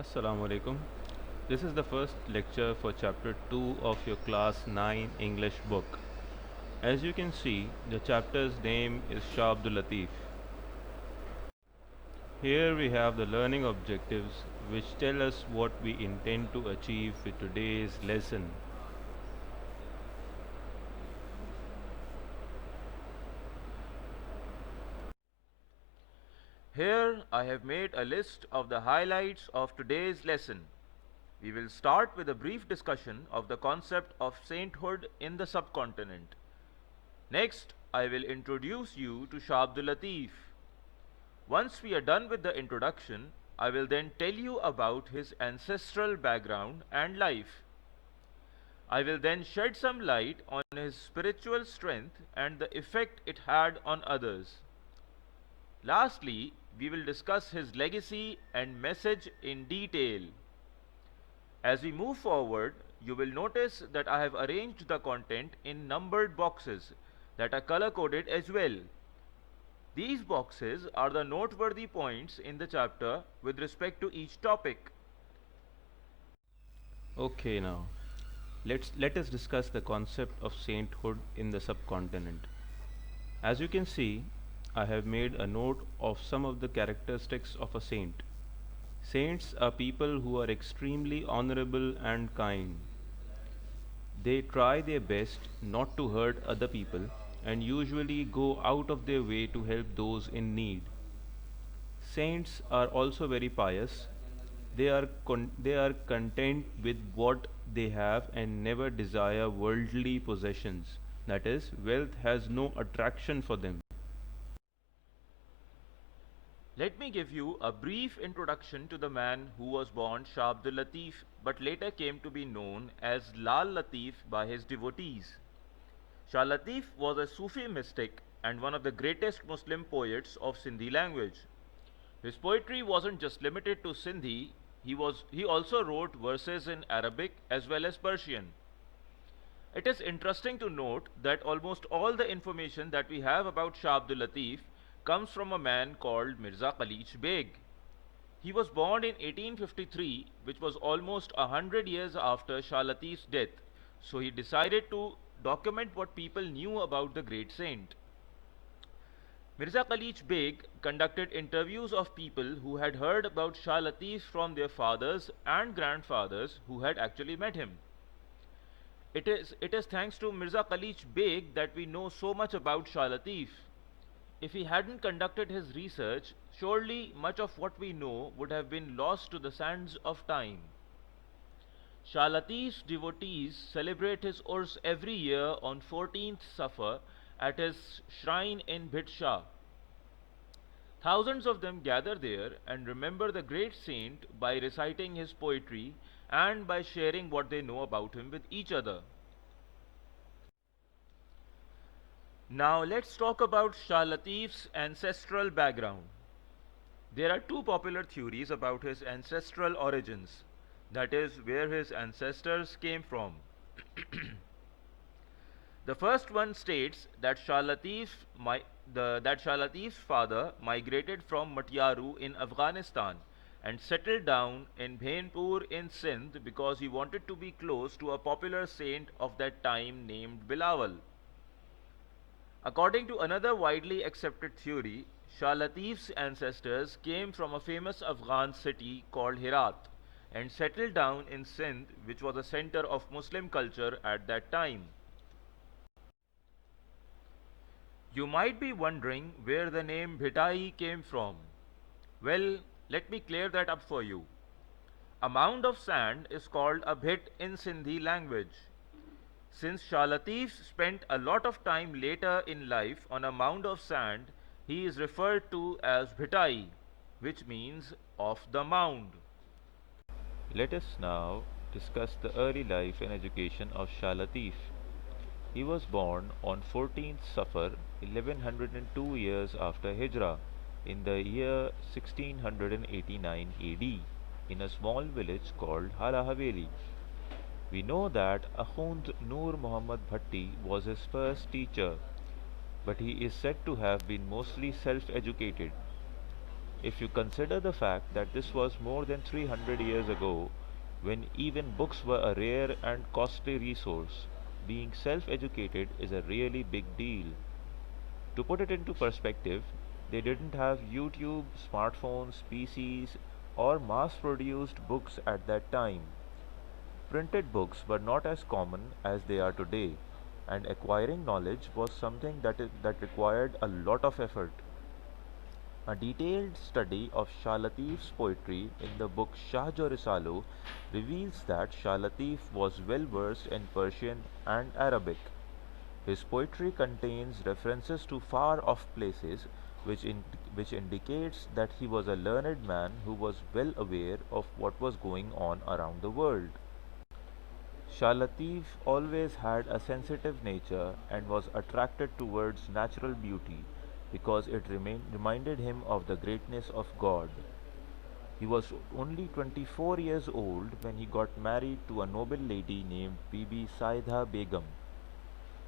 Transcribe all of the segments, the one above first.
Assalamu alaikum. This is the first lecture for chapter 2 of your class 9 English book. As you can see, the chapter's name is Shah Abdul Latif. Here we have the learning objectives which tell us what we intend to achieve with today's lesson. Here I have made a list of the highlights of today's lesson. We will start with a brief discussion of the concept of sainthood in the subcontinent. Next, I will introduce you to Shah Abdul Latif. Once we are done with the introduction, I will then tell you about his ancestral background and life. I will then shed some light on his spiritual strength and the effect it had on others. Lastly, we will discuss his legacy and message in detail. As we move forward, you will notice that I have arranged the content in numbered boxes that are color coded as well. These boxes are the noteworthy points in the chapter with respect to each topic. Okay, now let us discuss the concept of sainthood in the subcontinent. As you can see, I have made a note of some of the characteristics of a saint. Saints are people who are extremely honorable and kind. They try their best not to hurt other people and usually go out of their way to help those in need. Saints are also very pious. They are content with what they have and never desire worldly possessions. That is, wealth has no attraction for them. Let me give you a brief introduction to the man who was born Shah Abdul Latif but later came to be known as Lal Latif by his devotees. Shah Latif was a Sufi mystic and one of the greatest Muslim poets of Sindhi language. His poetry wasn't just limited to Sindhi, he also wrote verses in Arabic as well as Persian. It is interesting to note that almost all the information that we have about Shah Abdul Latif comes from a man called Mirza Khalij Beg. He was born in 1853, which was almost 100 years after Shah Latif's death, so he decided to document what people knew about the great saint. Mirza Khalij Beg conducted interviews of people who had heard about Shah Latif from their fathers and grandfathers who had actually met him. It is thanks to Mirza Khalij Beg that we know so much about Shah Latif. If he hadn't conducted his research, surely much of what we know would have been lost to the sands of time. Shah Latif's devotees celebrate his Urs every year on 14th Safar at his shrine in Bhit Shah. Thousands of them gather there and remember the great saint by reciting his poetry and by sharing what they know about him with each other. Now let's talk about Shah Latif's ancestral background. There are two popular theories about his ancestral origins, that is, where his ancestors came from. The first one states that Shah Latif's father migrated from Matyaru in Afghanistan and settled down in Bhainpur in Sindh because he wanted to be close to a popular saint of that time named Bilawal. According to another widely accepted theory, Shah Latif's ancestors came from a famous Afghan city called Herat and settled down in Sindh, which was a center of Muslim culture at that time. You might be wondering where the name Bhitai came from. Well, let me clear that up for you. A mound of sand is called a bhit in Sindhi language. Since Shah Latif spent a lot of time later in life on a mound of sand, he is referred to as Bhitai, which means of the mound. Let us now discuss the early life and education of Shah Latif. He was born on 14th Safar 1102 years after Hijrah in the year 1689 AD in a small village called Hala Haveli. We know that Akhund Nur Muhammad Bhatti was his first teacher, but he is said to have been mostly self educated. If you consider the fact that this was more than 300 years ago, when even books were a rare and costly resource, being self educated is a really big deal. To put it into perspective, they didn't have YouTube, smartphones, PCs, or mass produced books at that time. Printed books were not as common as they are today, and acquiring knowledge was something that required a lot of effort. A detailed study of Shah Latif's poetry in the book Shah Risalu reveals that Shah Latif was well versed in Persian and Arabic. His poetry contains references to far off places, which indicates that he was a learned man who was well aware of what was going on around the world. Shah Latif always had a sensitive nature and was attracted towards natural beauty because it reminded him of the greatness of God. He was only 24 years old when he got married to a noble lady named Bibi Saida Begum.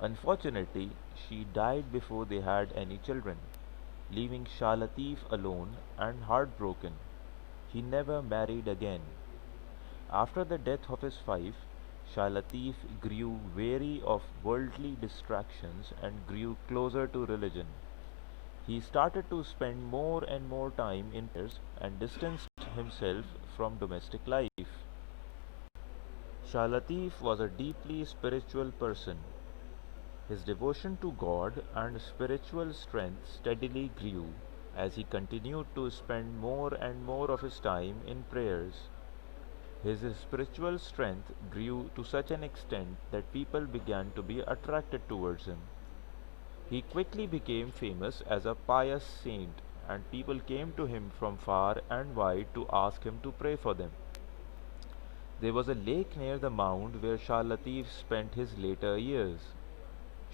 Unfortunately, she died before they had any children, leaving Shah Latif alone and heartbroken. He never married again. After the death of his wife, Shah Latif grew weary of worldly distractions and grew closer to religion. He started to spend more and more time in prayers and distanced himself from domestic life. Shah Latif was a deeply spiritual person. His devotion to God and spiritual strength steadily grew as he continued to spend more and more of his time in prayers. His spiritual strength grew to such an extent that people began to be attracted towards him. He quickly became famous as a pious saint, and people came to him from far and wide to ask him to pray for them. There was a lake near the mound where Shah Latif spent his later years.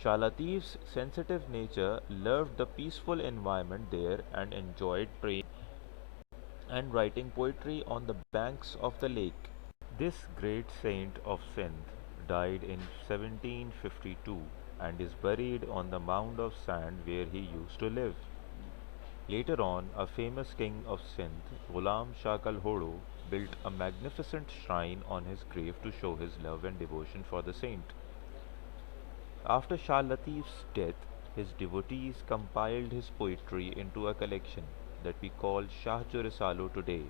Shah Latif's sensitive nature loved the peaceful environment there and enjoyed praying and writing poetry on the banks of the lake. This great saint of Sindh died in 1752 and is buried on the mound of sand where he used to live. Later on, a famous king of Sindh, Ghulam Shah Kalhodo, built a magnificent shrine on his grave to show his love and devotion for the saint. After Shah Latif's death, his devotees compiled his poetry into a collection that we call Shah Risalu today.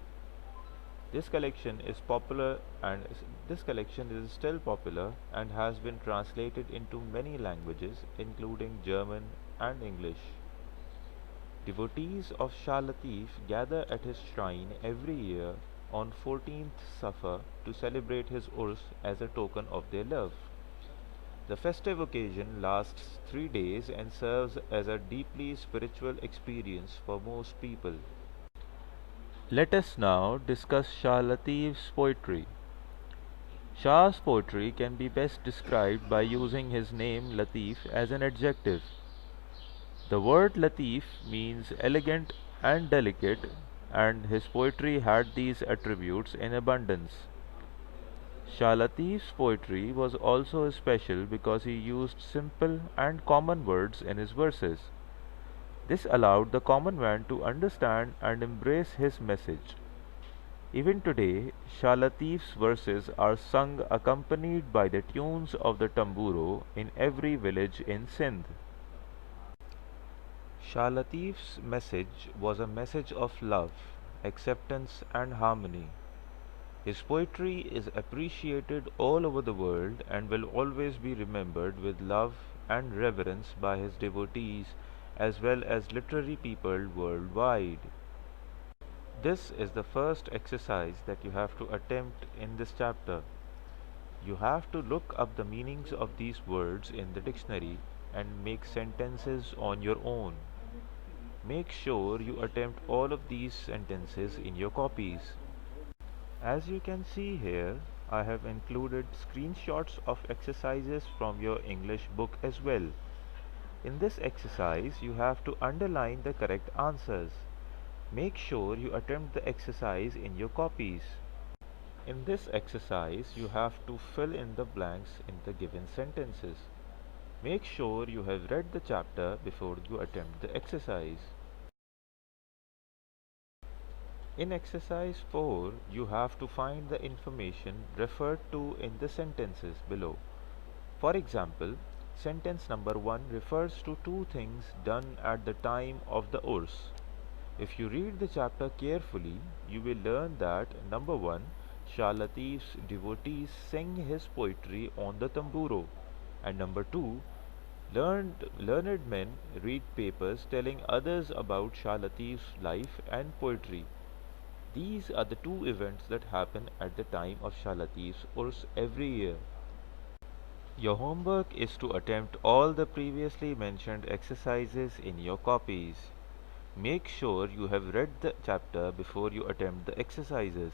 This collection is popular and this collection is still popular and has been translated into many languages including German and English. Devotees of Shah Latif gather at his shrine every year on 14th Safar to celebrate his Urs as a token of their love. The festive occasion lasts 3 days and serves as a deeply spiritual experience for most people. Let us now discuss Shah Latif's poetry. Shah's poetry can be best described by using his name Latif as an adjective. The word Latif means elegant and delicate, and his poetry had these attributes in abundance. Shah Latif's poetry was also special because he used simple and common words in his verses. This allowed the common man to understand and embrace his message. Even today, Shah Latif's verses are sung accompanied by the tunes of the tamburo in every village in Sindh. Shah Latif's message was a message of love, acceptance, and harmony. His poetry is appreciated all over the world and will always be remembered with love and reverence by his devotees as well as literary people worldwide. This is the first exercise that you have to attempt in this chapter. You have to look up the meanings of these words in the dictionary and make sentences on your own. Make sure you attempt all of these sentences in your copies. As you can see here, I have included screenshots of exercises from your English book as well. In this exercise, you have to underline the correct answers. Make sure you attempt the exercise in your copies. In this exercise, you have to fill in the blanks in the given sentences. Make sure you have read the chapter before you attempt the exercise. In exercise 4, you have to find the information referred to in the sentences below. For example, sentence number 1 refers to two things done at the time of the Urs. If you read the chapter carefully, you will learn that number 1, Shah Latif's devotees sing his poetry on the tamburo, and number 2, learned men read papers telling others about Shah Latif's life and poetry. These are the two events that happen at the time of Shah Latif's Urs every year. Your homework is to attempt all the previously mentioned exercises in your copies. Make sure you have read the chapter before you attempt the exercises.